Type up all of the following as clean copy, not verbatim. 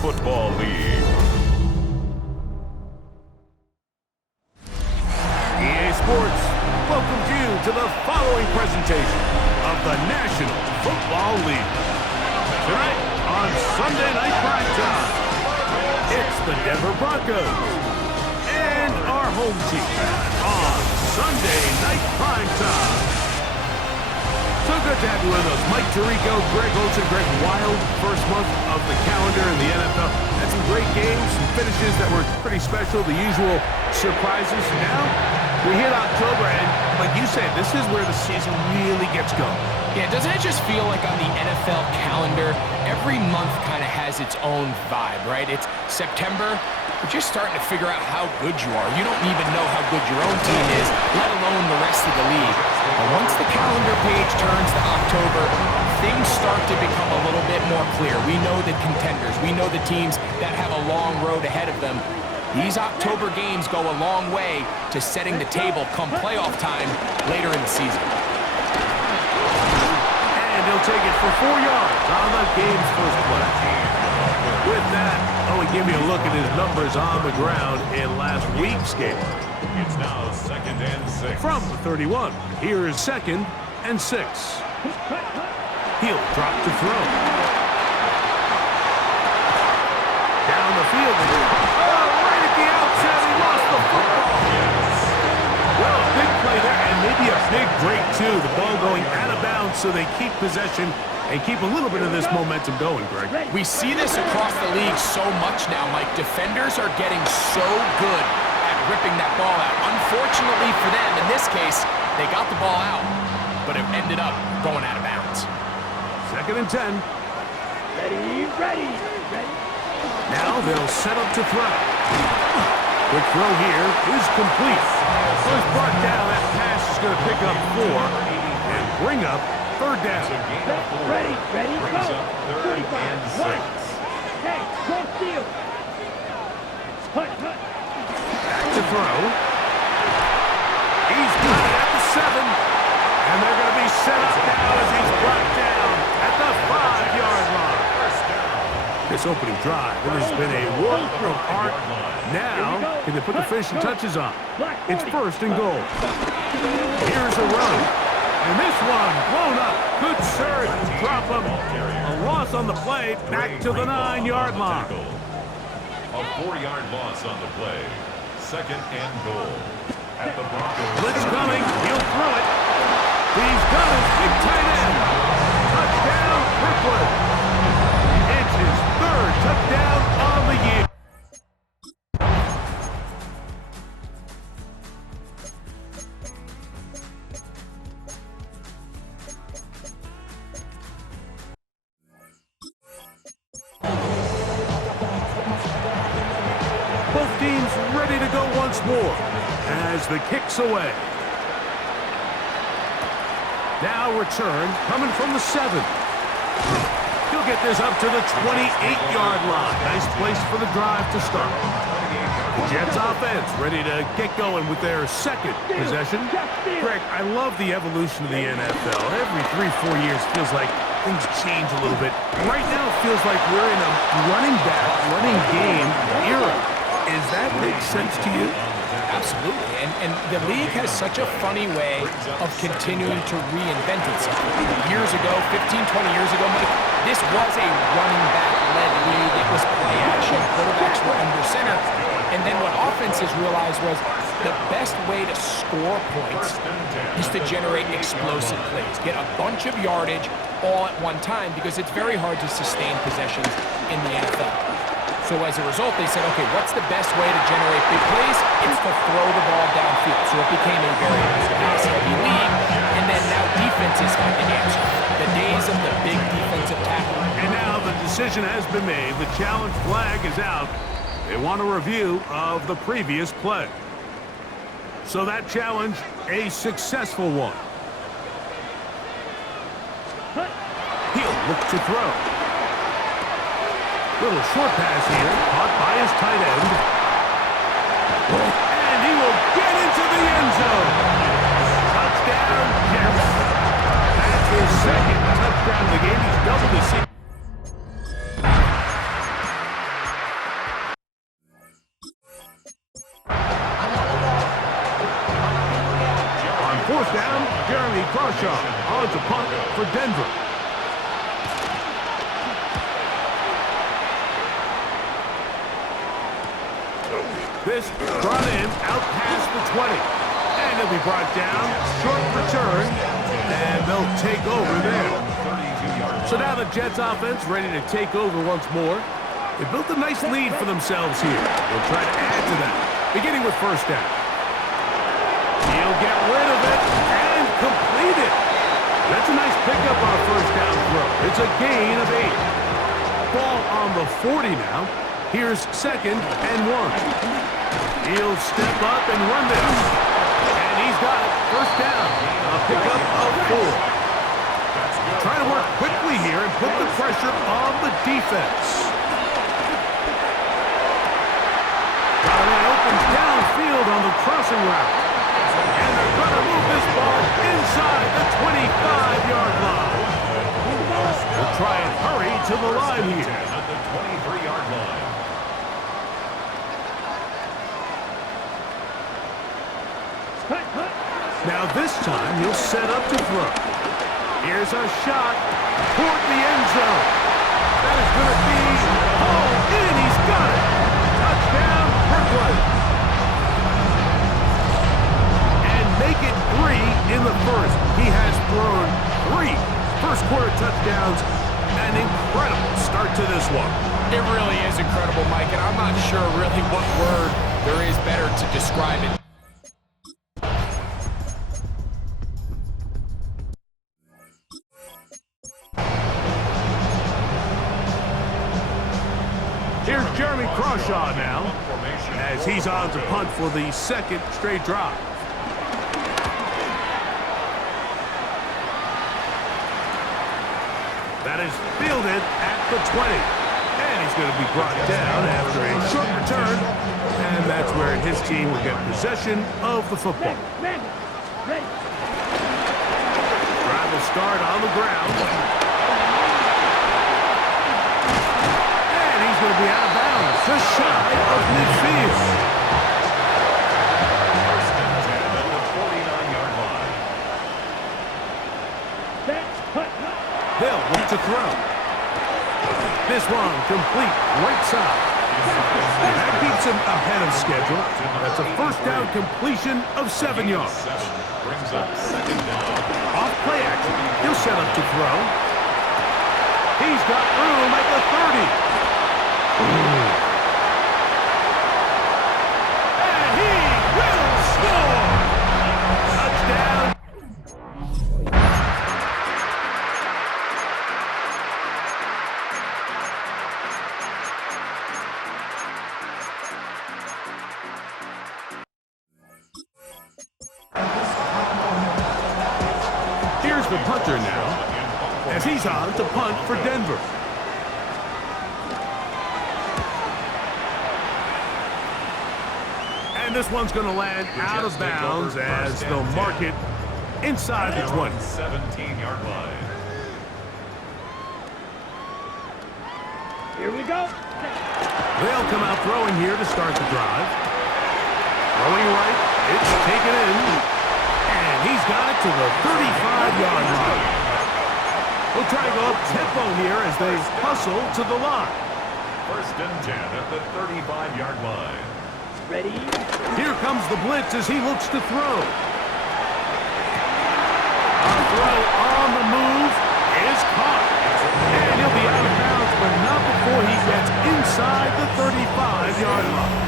Football League. EA Sports welcomes you to the following presentation of the National Football League. Tonight on Sunday Night Primetime, it's the Denver Broncos and our home team on Sunday Night Primetime. So good to have you with us. Mike Tirico, Greg Olsen, Greg Wild. First month of the calendar in the NFL. Had some great games, some finishes that were pretty special, the usual surprises. Now, we hit October, and like you said, this is where the season really gets going. Yeah, doesn't it just feel like on the NFL calendar, every month kind of has its own vibe, right? It's September, you're just starting to figure out how good you are. You don't even know how good your own team is, let alone the rest of the league. But once the calendar page turns to October, things start to become a little bit more clear. We know the contenders. We know the teams that have a long road ahead of them. These October games go a long way to setting the table come playoff time later in the season. And he'll take it for 4 yards on the game's first play. With that, we give you a look at his numbers on the ground in last week's game. It's now 2nd and 6. From the 31, here is 2nd and 6. He'll drop to throw. Down the field. Right at the outset, he lost the football. Well, a big play there, and maybe a big break, too. The ball going out of bounds, so they keep possession and keep a little bit of this momentum going, Greg. We see this across the league so much now, Mike. Defenders are getting so good at ripping that ball out. Unfortunately for them, in this case, they got the ball out, but it ended up going out of bounds. 2nd and 10. Ready. Now they'll set up to throw. Quick throw here is complete. First brought down, that pass is going to pick up 4 and bring up 3rd down. Ready, Brings go. up 3rd and 6. Hey, don't steal. Back to throw. He's got it at the 7. And they're going to be set up now as he's brought down at the 5-yard line. This opening drive, it has been a work of art. Now, can they put the finishing touches on? It's 1st and goal. Here's a run. And this one blown up. Good surge. Drop him. A loss on the play. Back to the 9-yard line. A 4-yard loss on the play. 2nd and goal. At the Broncos. Blitz coming. He'll throw it. He's got his big tight end. Touchdown, Brooklyn. It's his 3rd touchdown on the year. Both teams ready to go once more as the kick's away. Now return coming from the 7. He'll get this up to the 28-yard line. Nice place for the drive to start. The Jets offense ready to get going with their 2nd possession. Greg, I love the evolution of the NFL. Every 3-4 years feels like things change a little bit. Right now it feels like we're in a running back, running game era. Does that make sense to you? Absolutely, and the league has such a funny way of continuing to reinvent itself. Years ago, 15, 20 years ago, Mike, this was a running back-led league. It was play action. Quarterbacks were under center. And then what offenses realized was the best way to score points is to generate explosive plays. Get a bunch of yardage all at one time because it's very hard to sustain possessions in the NFL. So as a result, they said, okay, what's the best way to generate big plays? It's to throw the ball downfield. So it became a very pass-heavy league. And then now defenses have to answer. The days of the big defensive tackle. And now the decision has been made. The challenge flag is out. They want a review of the previous play. So that challenge, a successful one. He'll look to throw. Little short pass here, caught by his tight end. And he will get into the end zone. Touchdown, Jets. That's his 2nd touchdown of the game. He's doubled his season. Crawshaw on to punt for Denver. This brought in out past the 20. And it'll be brought down. Short return. And they'll take over there. So now the Jets offense ready to take over once more. They built a nice lead for themselves here. They'll try to add to that, beginning with first down. He'll get rid of it and complete it. That's a nice pickup on a first down throw. It's a gain of 8. Ball on the 40 now. Here's 2nd and 1. He'll step up and run this. And he's got it. First down. A pickup of 4. Trying to work quickly here and put the pressure on the defense. Got it open downfield on the crossing route. And they're going to move this ball inside the 25-yard line. They'll try and hurry to the line here. At the 23-yard line. Now this time he'll set up to throw. Here's a shot toward the end zone. That is going to be hauled in. He's got it. Touchdown, Brooklyn. And make it 3 in the first. He has thrown 3 first-quarter touchdowns. An incredible start to this one. It really is incredible, Mike, and I'm not sure really what word there is better to describe it. Here's Jeremy Crawshaw now, as he's on to punt for the 2nd straight drive. That is fielded at the 20. And he's going to be brought down after a short return. And that's where his team will get possession of the football. Drive will start on the ground. Going to be out of bounds, just shy of midfield. First and 10 at the 49-yard line. They'll look to throw. This one complete right side. And that keeps him ahead of schedule. That's a first down completion of 7 yards. Brings up 2nd down. Off play action. He'll set up to throw. He's got room at the 30. And he will score! Touchdown! Here's the punter now, as he's on to punt for Denver. And this one's going to land out of bounds as they'll mark it inside the 20. 17-yard line. Here we go. They'll come out throwing here to start the drive. Throwing right, it's taken in. And he's got it to the 35-yard line. We'll try to go up tempo here as they hustle to the line. First and 10 at the 35-yard line. Ready? Here comes the blitz as he looks to throw. A throw on the move is caught. And he'll be out of bounds, but not before he gets inside the 35-yard line.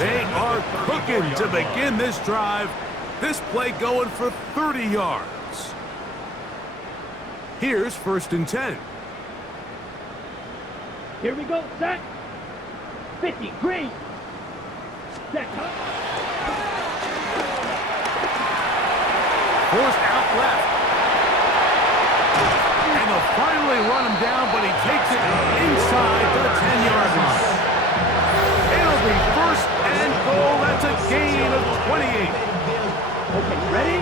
They are cooking to begin this drive. This play going for 30 yards. Here's first and 10. Here we go, set. 50, green. Set up. Forced out left. And they'll finally run him down, but he takes it inside the 10-yard line. It'll be first and goal. That's a gain of 28. Okay, ready?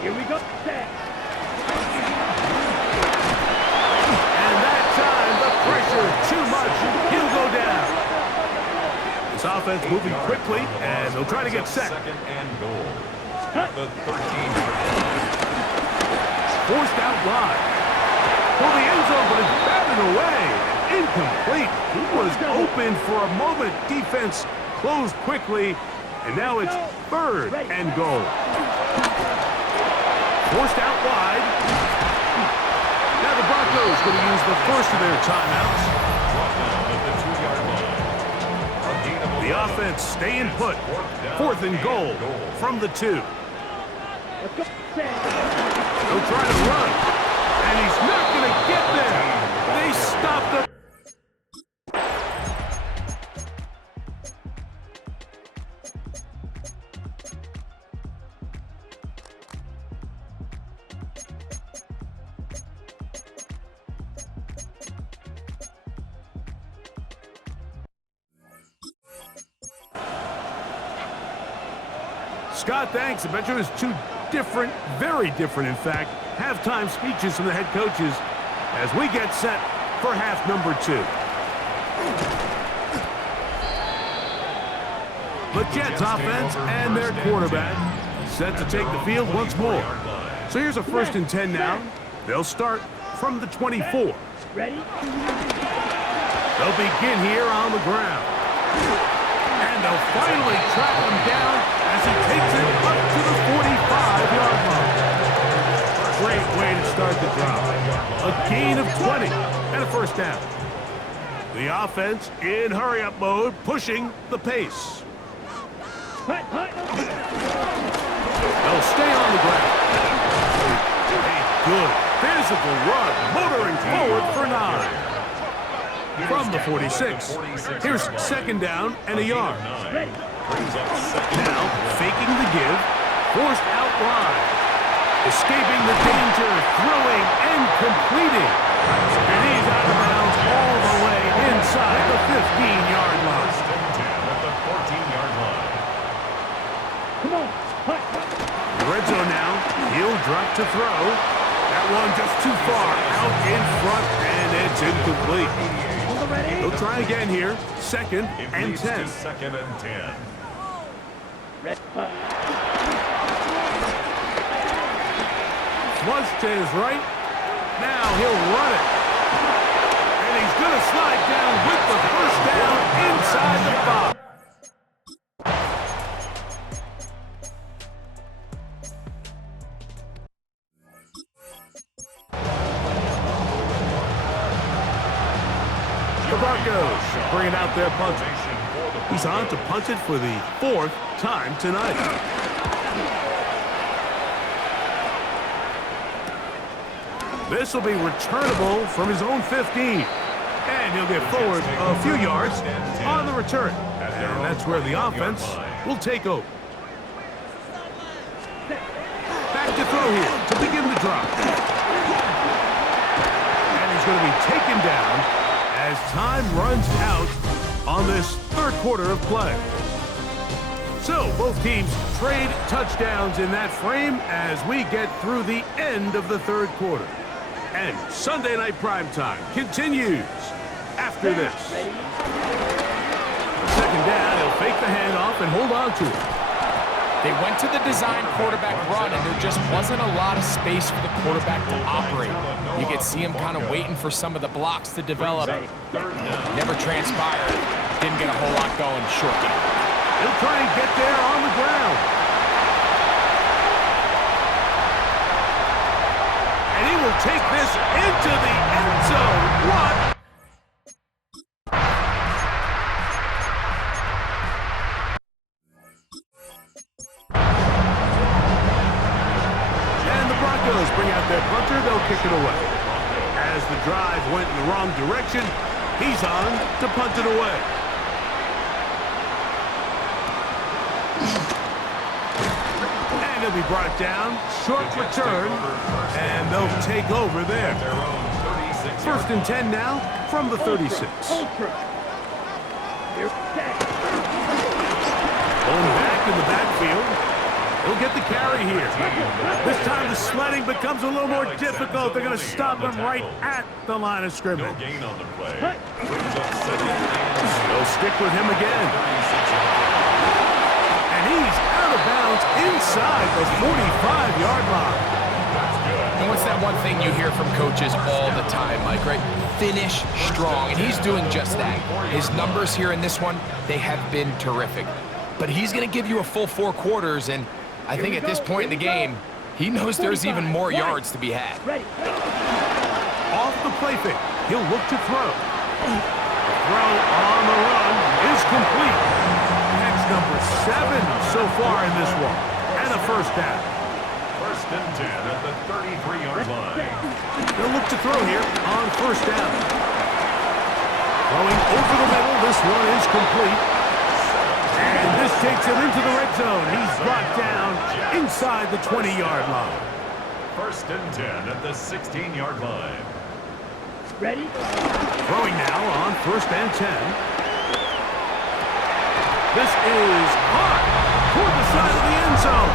Here we go, set. offense moving quickly, and they'll try to get set. Second and goal. At the 13-yard line. Forced out wide. For the end zone, but it's batted away. Incomplete. He was open for a moment. Defense closed quickly, and now it's third and goal. Forced out wide. Now the Broncos going to use the first of their timeouts. Brought down at the 2-yard line. A gain of The 11. offense staying put. Fourth and goal from the 2. Let's go. He'll try to run, and he's not going to get there. They stopped the... Scott, thanks. I bet you there's two different, very different, in fact, halftime speeches from the head coaches as we get set for half number 2. The Jets offense and their quarterback set to take the field once more. So here's a 1st and 10 now. They'll start from the 24. Ready? They'll begin here on the ground. And they'll finally track him down as he takes it up to the 45-yard line. Great way to start the drive. A gain of 20 and a 1st down. The offense in hurry-up mode, pushing the pace. Hut, hut. They'll stay on the ground. A good physical run, motoring forward for 9. From the 46. Here's 2nd down and a yard. Now, faking the give, forced out wide. Escaping the danger, throwing and completing. And he's out of bounds all the way inside the 15-yard line. At the 14-yard line. Come on. Hut. Red zone now. He'll drop to throw. That one just too far out in front, and it's incomplete. They'll try again here. 2nd and 10. 2nd and 10. Red. Hut. Flush to his right. Now he'll run it. And he's going to slide down with the 1st down inside the box. The Broncos bringing out their punter. He's on to punt it for the 4th time tonight. This will be returnable from his own 15. And he'll get forward a few yards on the return. And that's where the offense will take over. Back to throw here to begin the drive. And he's going to be taken down as time runs out on this 3rd quarter of play. So both teams trade touchdowns in that frame as we get through the end of the 3rd quarter. And Sunday Night Primetime continues after this. 2nd down, he'll fake the handoff and hold on to it. They went to the design quarterback run, and there just wasn't a lot of space for the quarterback to operate. You could see him kind of waiting for some of the blocks to develop. Never transpired. Didn't get a whole lot going. Short game. He'll try and get there on the ground. And he will take this into the end zone. What? Bring out their punter, they'll kick it away. As the drive went in the wrong direction, he's on to punt it away. And he'll be brought down, short return, and they'll take over there. 1st and 10 now from the 36. Going back in the backfield. He'll get the carry here. This time the sledding becomes a little more difficult. They're going to stop him right at the line of scrimmage. No gain on the play. They'll stick with him again. he's out of bounds inside the 45-yard line. And what's that one thing you hear from coaches all the time, Mike, right? Finish strong, and he's doing just that. His numbers here in this one, they have been terrific. But he's going to give you a full 4 quarters, and I think at this point in the game, he knows there's even more yards to be had. Off the play fake, he'll look to throw. The throw on the run is complete. Catch number 7 so far in this one, and a first down. First and 10 at the 33-yard line. They'll look to throw here on first down. Throwing over the middle, this one is complete. And this takes him into the red zone. He's brought down inside the 20-yard line. First and 10 at the 16-yard line. Ready? Throwing now on first and 10. This is caught toward the side of the end zone.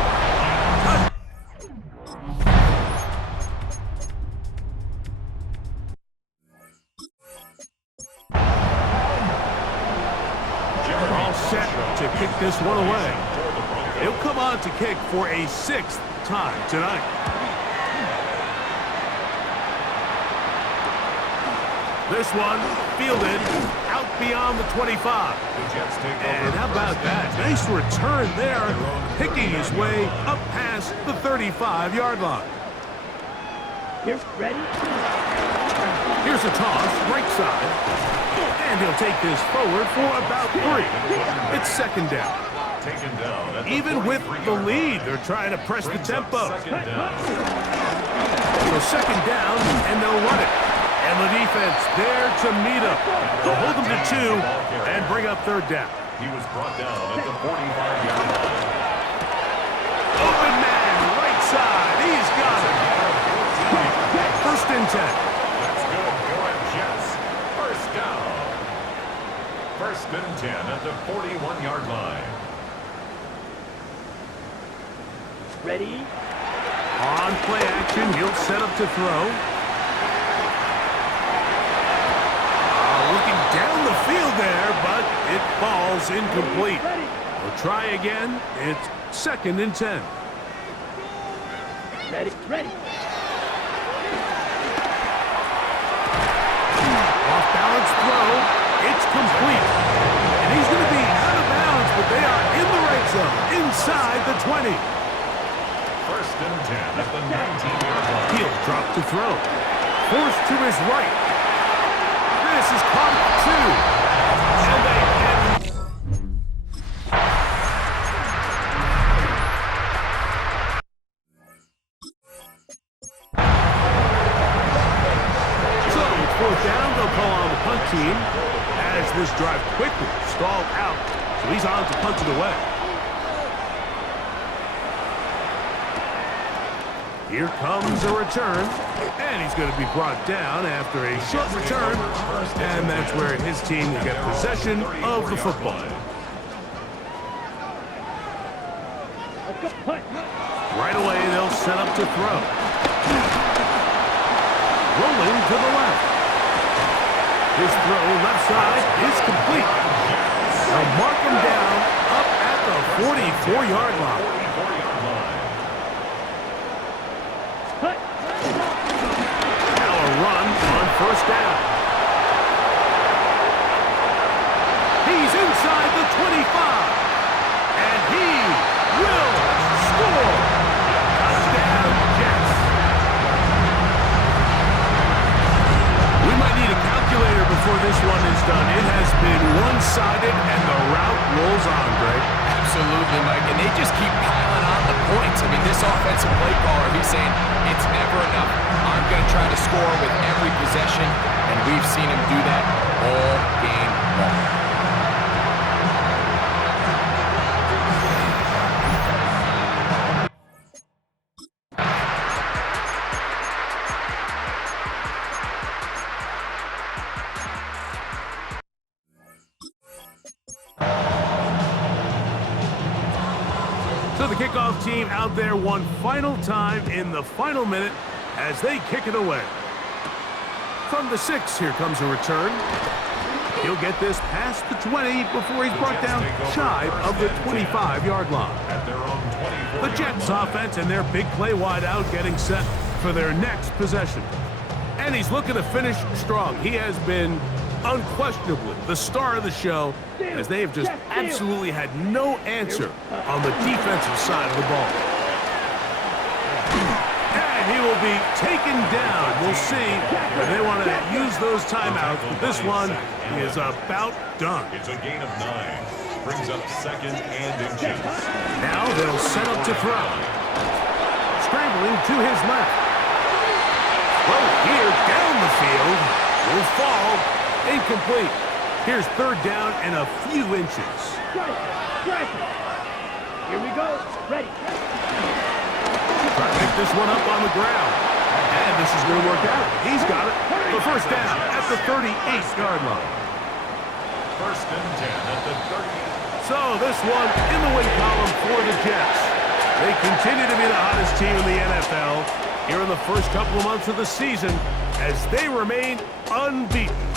All set to kick this one away. He'll come on to kick for a 6th time tonight. This one fielded out beyond the 25. And how about that? Nice return there, picking his way up past the 35-yard line. Here, ready? Here's a toss, right side. And he'll take this forward for about 3. It's second down. Even with the lead, they're trying to press the tempo. So second down, and they'll run it. And the defense there to meet him. They'll hold them to 2 and bring up third down. He was brought down at the 45-yard line. Open man, right side. He's got it. First and 10. That's good. Go ahead, Jets. First down. First and 10 at the 41-yard line. Ready? On play action, he'll set up to throw. Looking down the field there, but it falls incomplete. We'll try again. It's second and 10. Ready? Ready? Off balance throw. It's complete. And he's going to be out of bounds, but they are in the red zone, inside the 20. First and 10 at the 19-yard line. He'll drop to throw. Forced to his right. This is caught at 2. And they can. So it's fourth down. They'll call on the punt team as this drive quickly stalled out. So he's on to punt it away. Here comes a return, and he's going to be brought down after a short return, and that's where his team will get possession of the football. Right away, they'll set up to throw. Rolling to the left. His throw left side is complete. They'll mark him down up at the 44-yard line. Run on first down. He's inside the 25. And he will score. Touchdown, Jets. We might need a calculator before this one is done. It has been one-sided, and the route rolls on, Greg. Absolutely, Mike, and they just keep piling on the points. I mean, this offensive play caller, he's saying it's never enough. I'm going to try to score with every possession, and we've seen him do that all game long. So the kickoff team out there one final time in the final minute as they kick it away. From the 6, here comes a return. He'll get this past the 20 before he's brought down shy of the 25-yard line. At their own 24. The Jets offense and their big play wideout getting set for their next possession. And he's looking to finish strong. He has been unquestionably the star of the show, as they have just absolutely had no answer on the defensive side of the ball. And he will be taken down. We'll see if they want to use those timeouts, but this one is about done. It's a gain of 9. Brings up 2nd and inches. Now they'll set up to throw. Scrambling to his left. Throw here down the field. Will fall. Incomplete. Here's 3rd down and a few inches. Strike. Here we go. Ready. Try to pick this one up on the ground. And this is going to work out. He's got it. The 1st down at the 38-yard line. 1st and 10 at the 30. So this one in the win column for the Jets. They continue to be the hottest team in the NFL here in the first couple of months of the season as they remain unbeaten.